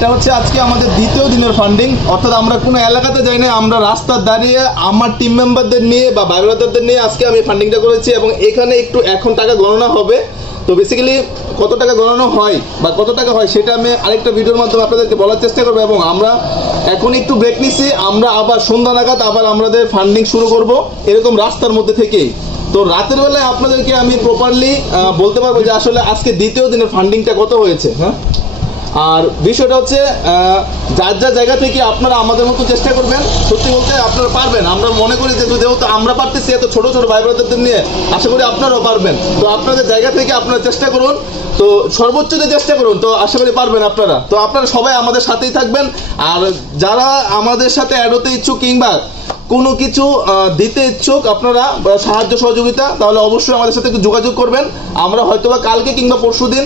এটা হচ্ছে আজকে আমাদের দ্বিতীয় দিনের ফান্ডিং, অর্থাৎ আমরা কোনো এলাকাতে যাই না, আমরা রাস্তার দাঁড়িয়ে আমার টিম মেম্বারদের নিয়ে বা ভাই ব্রাদারদের নিয়ে আজকে আমি ফান্ডিংটা করেছি। এবং এখানে একটু এখন টাকা গণনা হবে, তো বেসিক্যালি কত টাকা গণনা হয় বা কত টাকা হয় সেটা আমি আরেকটা ভিডিওর মাধ্যমে আপনাদেরকে বলার চেষ্টা করবো। এবং আমরা এখন একটু ব্রেক নিচ্ছি, আমরা আবার সন্ধ্যা নাগাদ আবার আমাদের ফান্ডিং শুরু করব এরকম রাস্তার মধ্যে থেকেই। তো রাতের বেলায় আপনাদেরকে আমি প্রপারলি বলতে পারবো যে আসলে আজকে দ্বিতীয় দিনের ফান্ডিংটা কত হয়েছে। হ্যাঁ, আর বিষয়টা হচ্ছে যার যার জায়গা থেকে আপনারা আমাদের মতো চেষ্টা করবেন, সত্যি বলতে আপনারা পারবেন। আমরা মনে করি যে যেহেতু আমরা পারতেছি এত ছোট ছোট ভাই ব্রাদারদের নিয়ে, আশা করি আপনারাও পারবেন। তো আপনাদের জায়গা থেকে আপনারা চেষ্টা করুন, তো সর্বোচ্চ দিয়ে চেষ্টা করুন, তো আশা করি পারবেন আপনারা। তো আপনারা সবাই আমাদের সাথেই থাকবেন, আর যারা আমাদের সাথে অ্যাড হতে ইচ্ছুক কিংবা কোনো কিছু দিতে ইচ্ছুক আপনারা সাহায্য সহযোগিতা, তাহলে অবশ্যই আমাদের সাথে একটু যোগাযোগ করবেন। আমরা হয়তোবা কালকে কিংবা পরশুদিন